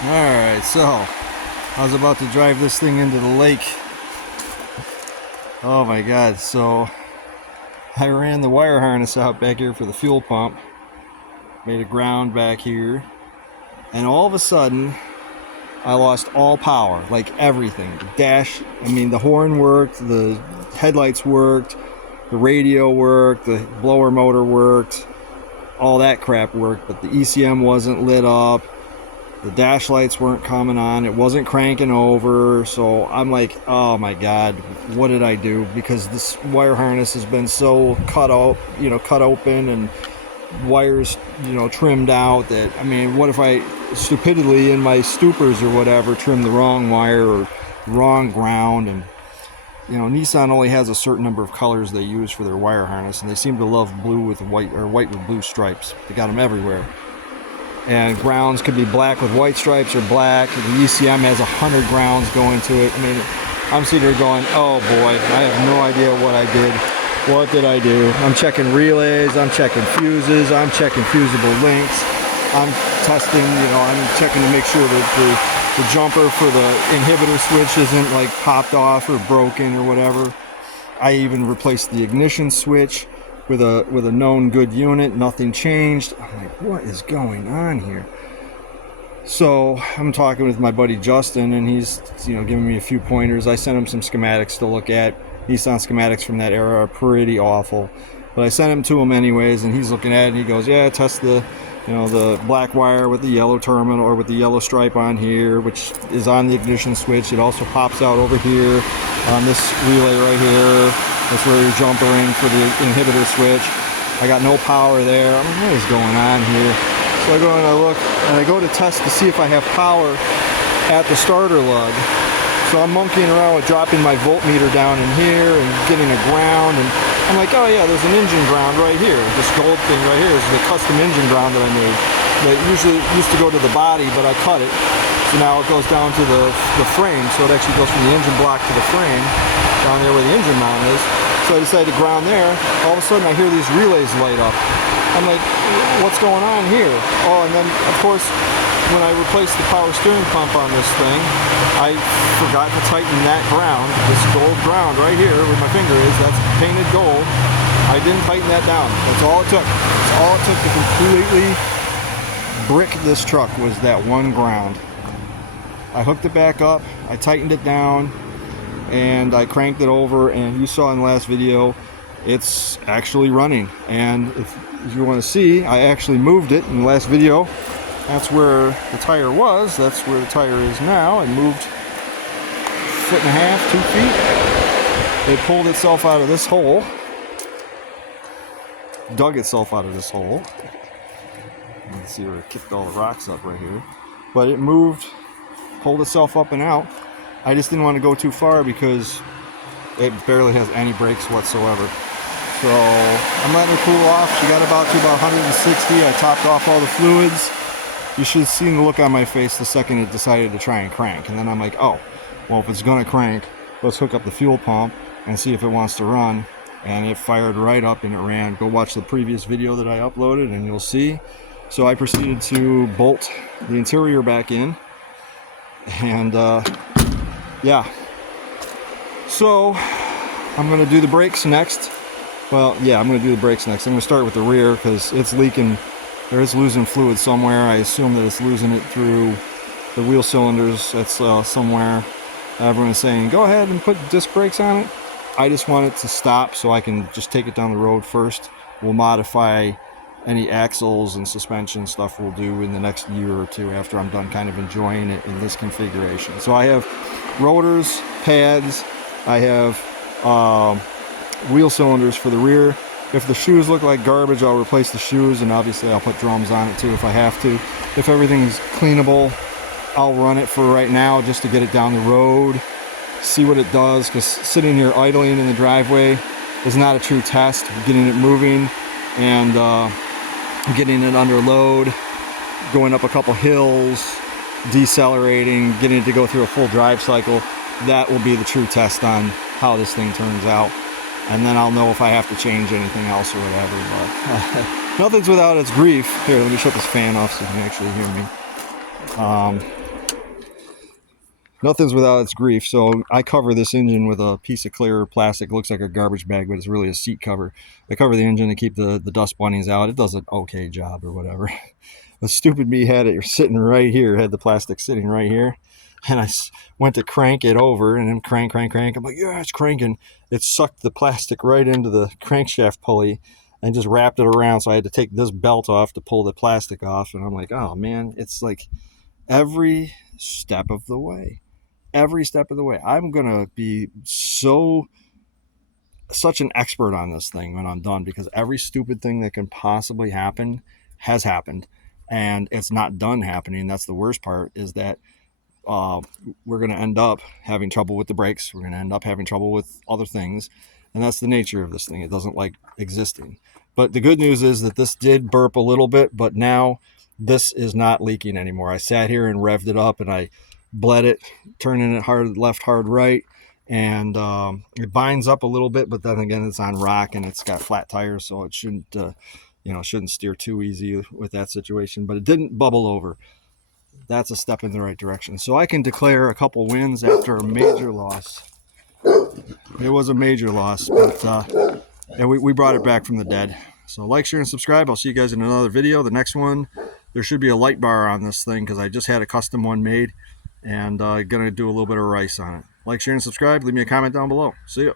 Alright, so I was about to drive this thing into the lake. Oh my god, so I ran the wire harness out back here for the fuel pump, made a ground back here, and all of a sudden I lost all power, like everything. The dash, I mean the horn worked, the headlights worked, the radio worked, the blower motor worked, all that crap worked, but the ECM wasn't lit up. The dash lights weren't coming on. It wasn't cranking over. So I'm like, oh my god, what did I do? Because this wire harness has been so cut out, cut open, and wires, trimmed out, that, I mean, what if I stupidly in my stupors or whatever trimmed the wrong wire or wrong ground? And Nissan only has a certain number of colors they use for their wire harness, and they seem to love blue with white, or white with blue stripes. They got them everywhere. And grounds could be black with white stripes or black. The ECM has 100 grounds going to it. I mean, I'm sitting here going, oh boy, I have no idea what I did. What did I do? I'm checking relays, I'm checking fuses, I'm checking fusible links. I'm testing, I'm checking to make sure that the jumper for the inhibitor switch isn't like popped off or broken or whatever. I even replaced the ignition switch with a known good unit. Nothing changed. I'm like, what is going on here? So I'm talking with my buddy Justin, and he's giving me a few pointers. I sent him some schematics to look at. Nissan schematics from that era are pretty awful, but I sent him to him anyways, and he's looking at it and he goes, yeah, test the the black wire with the yellow terminal, or with the yellow stripe on here, which is on the ignition switch. It also pops out over here on this relay right here. That's where you're jumpering for the inhibitor switch. I got no power there. I mean, what is going on here? So I go and I look, and I go to test to see if I have power at the starter lug. So I'm monkeying around with dropping my voltmeter down in here and getting a ground, and I'm like, oh yeah, there's an engine ground right here. This gold thing right here is the custom engine ground that I made. That usually used to go to the body, but I cut it. So now it goes down to the frame, so it actually goes from the engine block to the frame, down there where the engine mount is. So I decided to ground there. All of a sudden I hear these relays light up. I'm like, what's going on here? Oh, and then of course, when I replaced the power steering pump on this thing, I forgot to tighten that ground, this gold ground right here where my finger is, that's painted gold. I didn't tighten that down. That's all it took. That's all it took to completely brick this truck, was that one ground. I hooked it back up, I tightened it down, and I cranked it over, and you saw in the last video, it's actually running. And if you want to see, I actually moved it in the last video. That's where the tire was, that's where the tire is now. It moved 1.5 feet, 2 feet. It pulled itself out of this hole, dug itself out of this hole. You can see where it kicked all the rocks up right here. But it moved, pulled itself up and out. I just didn't want to go too far because it barely has any brakes whatsoever. So I'm letting her cool off. She got about 160. I topped off all the fluids. You should have seen the look on my face the second it decided to try and crank. And then I'm like, oh, well, if it's going to crank, let's hook up the fuel pump and see if it wants to run. And it fired right up and it ran. Go watch the previous video that I uploaded and you'll see. So I proceeded to bolt the interior back in. And yeah. So I'm going to do the brakes next. Well, yeah, I'm going to do the brakes next. I'm going to start with the rear because it's leaking. Or it's losing fluid somewhere. I assume that it's losing it through the wheel cylinders. That's somewhere. Everyone's saying, go ahead and put disc brakes on it. I just want it to stop so I can just take it down the road first. We'll modify any axles and suspension stuff we'll do in the next year or two after I'm done kind of enjoying it in this configuration. So I have rotors, pads, I have wheel cylinders for the rear. If the shoes look like garbage, I'll replace the shoes, and obviously I'll put drums on it too if I have to. If everything's cleanable, I'll run it for right now just to get it down the road, see what it does, because sitting here idling in the driveway is not a true test. Getting it moving and getting it under load, going up a couple hills, decelerating, getting it to go through a full drive cycle, that will be the true test on how this thing turns out. And then I'll know if I have to change anything else or whatever. But nothing's without its grief. Here, let me shut this fan off so you can actually hear me. nothing's without its grief. So I cover this engine with a piece of clear plastic. It looks like a garbage bag, but it's really a seat cover. I cover the engine to keep the dust bunnies out. It does an okay job or whatever. But stupid me had it sitting right here, had the plastic sitting right here. And I went to crank it over, and then crank. I'm like, yeah, it's cranking. It sucked the plastic right into the crankshaft pulley and just wrapped it around. So I had to take this belt off to pull the plastic off. And I'm like, oh man, it's like every step of the way. Every step of the way. I'm going to be such an expert on this thing when I'm done, because every stupid thing that can possibly happen has happened, and it's not done happening. That's the worst part, is that we're going to end up having trouble with the brakes. We're going to end up having trouble with other things, and that's the nature of this thing. It doesn't like existing. But the good news is that this did burp a little bit, but now this is not leaking anymore. I sat here and revved it up, and I bled it, turning it hard left, hard right, and it binds up a little bit, but then again, it's on rock and it's got flat tires, so it shouldn't shouldn't steer too easy with that situation. But it didn't bubble over. That's a step in the right direction. So I can declare a couple wins after a major loss. It was a major loss, but we brought it back from the dead. So like, share, and subscribe. I'll see you guys in another video. The next one, there should be a light bar on this thing because I just had a custom one made, and gonna do a little bit of rice on it. Like, share, and subscribe. Leave me a comment down below. See ya.